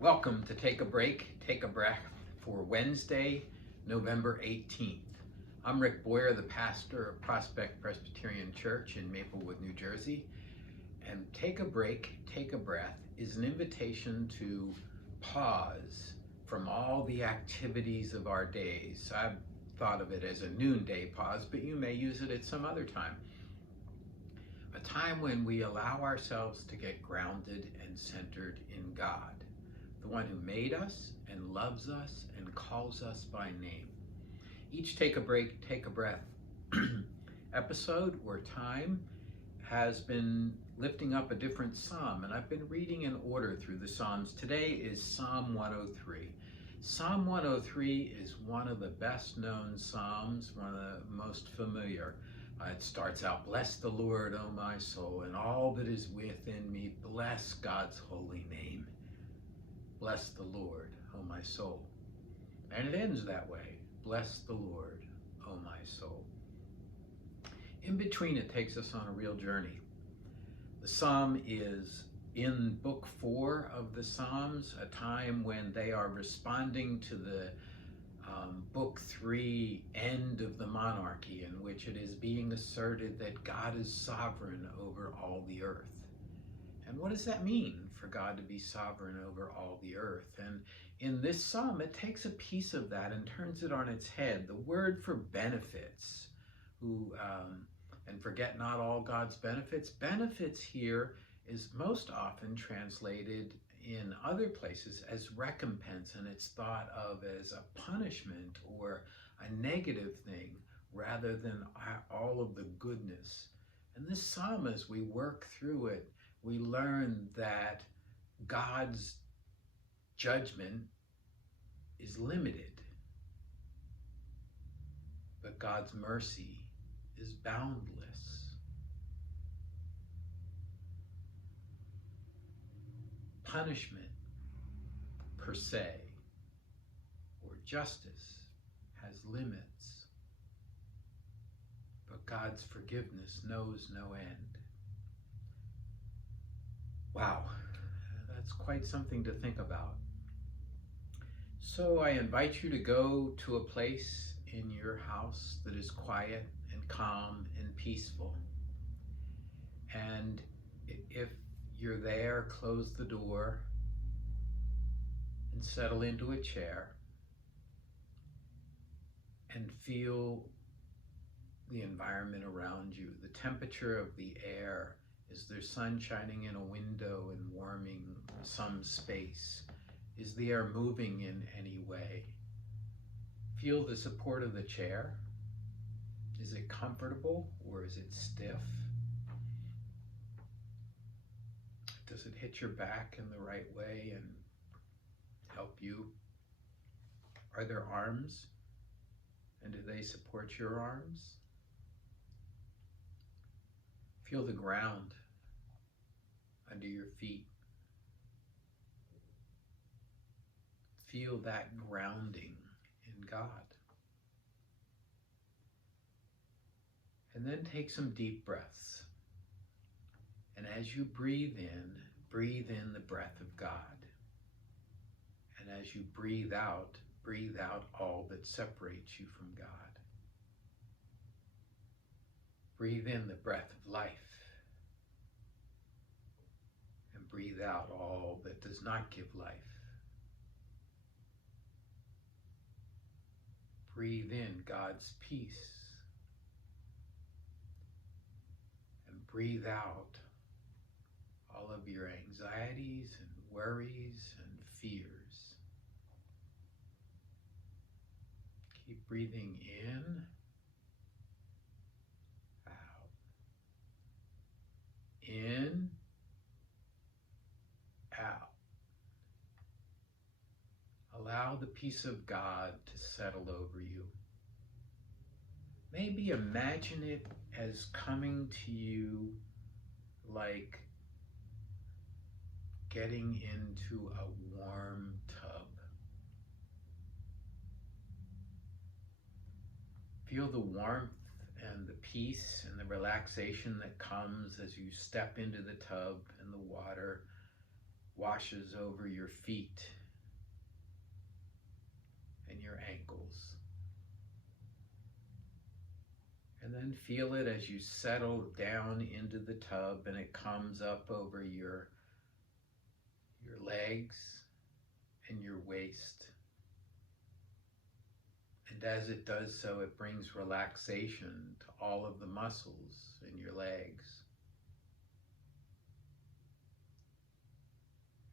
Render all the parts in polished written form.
Welcome to Take a Break, Take a Breath for Wednesday, November 18th. I'm Rick Boyer, the pastor of Prospect Presbyterian Church in Maplewood, New Jersey. And Take a Break, Take a Breath is an invitation to pause from all the activities of our days. I've thought of it as a noonday pause, but you may use it at some other time. A time when we allow ourselves to get grounded and centered in God, the one who made us and loves us and calls us by name. Each Take a Break, Take a Breath episode or time has been lifting up a different psalm, and I've been reading in order through the Psalms. Today is Psalm 103. Psalm 103 is one of the best known Psalms, one of the most familiar. It starts out, "Bless the Lord, O my soul, and all that is within me, bless God's holy name. Bless the Lord, O my soul." And it ends that way. Bless the Lord, O my soul. In between, it takes us on a real journey. The psalm is in book 4 of the Psalms, a time when they are responding to the book 3 end of the monarchy, in which it is being asserted that God is sovereign over all the earth. And what does that mean for God to be sovereign over all the earth? And in this psalm, it takes a piece of that and turns it on its head. The word for benefits, and forget not all God's benefits. Benefits here is most often translated in other places as recompense, and it's thought of as a punishment or a negative thing rather than all of the goodness. And this psalm, as we work through it, we learn that God's judgment is limited, but God's mercy is boundless. Punishment per se, or justice, has limits, but God's forgiveness knows no end. Wow, that's quite something to think about. So I invite you to go to a place in your house that is quiet and calm and peaceful. And if you're there, close the door and settle into a chair and feel the environment around you, the temperature of the air. Is there sun shining in a window and warming some space? Is the air moving in any way? Feel the support of the chair. Is it comfortable or is it stiff? Does it hit your back in the right way and help you? Are there arms? And do they support your arms? Feel the ground under your feet. Feel that grounding in God. And then take some deep breaths. And as you breathe in the breath of God. And as you breathe out all that separates you from God. Breathe in the breath of life. And breathe out all that does not give life. Breathe in God's peace. And breathe out all of your anxieties and worries and fears. Keep breathing in, out, in, out. Allow the peace of God to settle over you. Maybe imagine it as coming to you like getting into a warm tub. Feel the warmth and the peace and the relaxation that comes as you step into the tub and the water washes over your feet and your ankles. And then feel it as you settle down into the tub and it comes up over your legs and your waist. And as it does so, it brings relaxation to all of the muscles in your legs.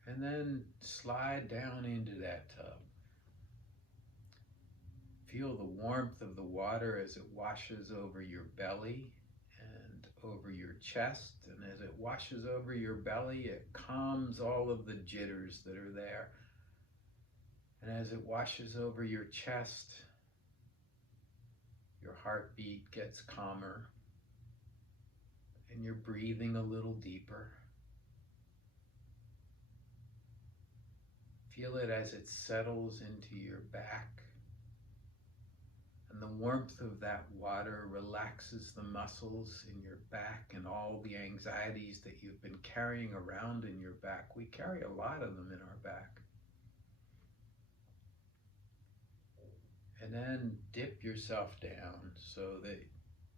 And then slide down into that tub. Feel the warmth of the water as it washes over your belly and over your chest. And as it washes over your belly, it calms all of the jitters that are there. And as it washes over your chest, your heartbeat gets calmer and you're breathing a little deeper. Feel it as it settles into your back. And the warmth of that water relaxes the muscles in your back and all the anxieties that you've been carrying around in your back. We carry a lot of them in our back. And then dip yourself down so that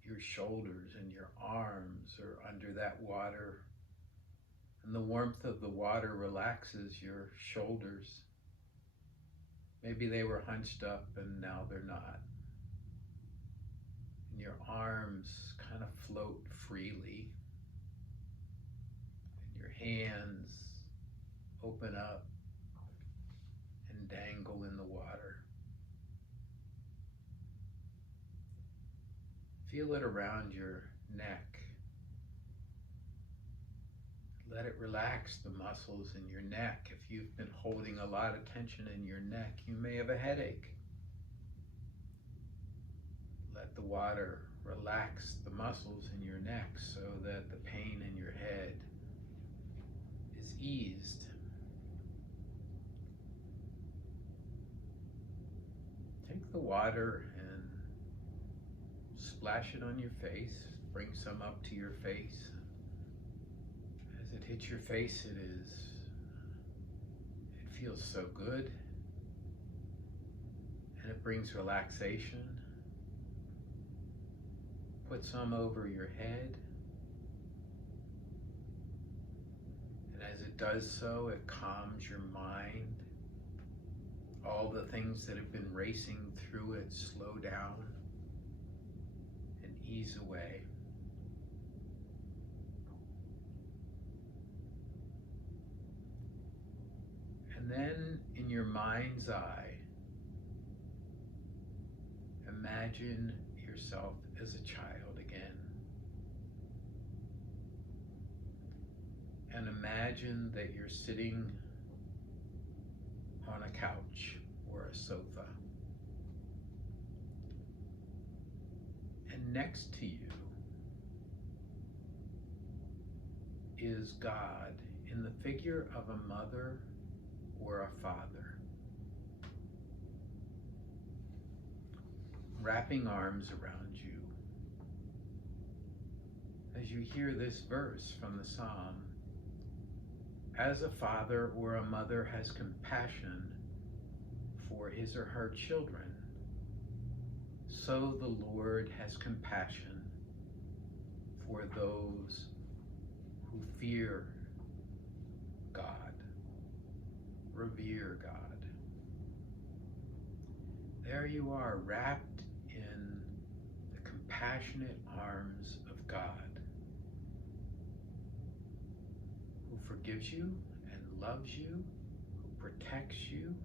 your shoulders and your arms are under that water. And the warmth of the water relaxes your shoulders. Maybe they were hunched up and now they're not. And your arms kind of float freely. And your hands open up and dangle in the water. Feel it around your neck. Let it relax the muscles in your neck. If you've been holding a lot of tension in your neck, you may have a headache. Let the water relax the muscles in your neck so that the pain in your head is eased. Take the water and splash it on your face. Bring some up to your face. As it hits your face, it feels so good. And it brings relaxation. Put some over your head. And as it does so, it calms your mind. All the things that have been racing through it slow down and ease away. And then in your mind's eye, imagine yourself as a child again. And imagine that you're sitting on a couch or a sofa. And next to you is God in the figure of a mother or a father, wrapping arms around you. As you hear this verse from the Psalm, as a father or a mother has compassion for his or her children, so the Lord has compassion for those who fear God, revere God. There you are, wrapped in the compassionate arms of God, who forgives you and loves you, who protects you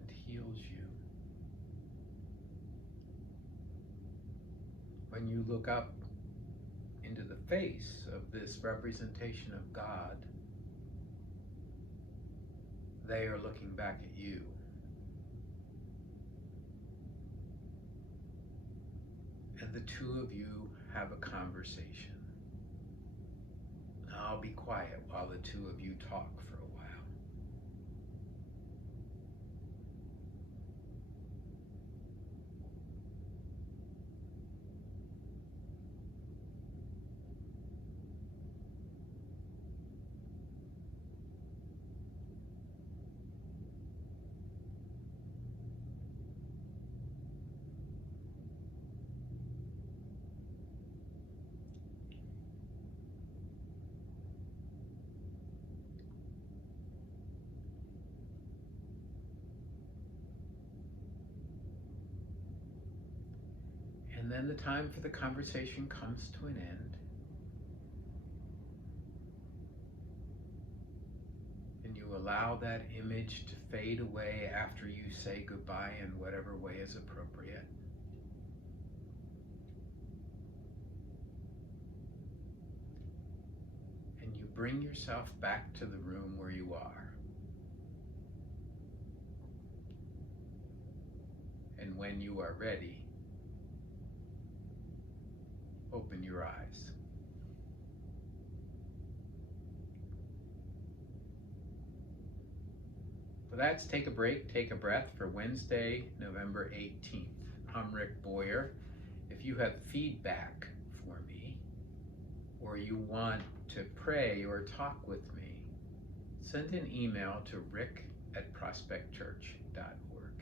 and heals you. When you look up into the face of this representation of God, they are looking back at you. And the two of you have a conversation. I'll be quiet while the two of you talk for a while. then the time for the conversation comes to an end. And you allow that image to fade away after you say goodbye in whatever way is appropriate. And you bring yourself back to the room where you are. And when you are ready, open your eyes. So that's Take a Break, Take a Breath for Wednesday, November 18th. I'm Rick Boyer. If you have feedback for me, or you want to pray or talk with me, send an email to rick@prospectchurch.org.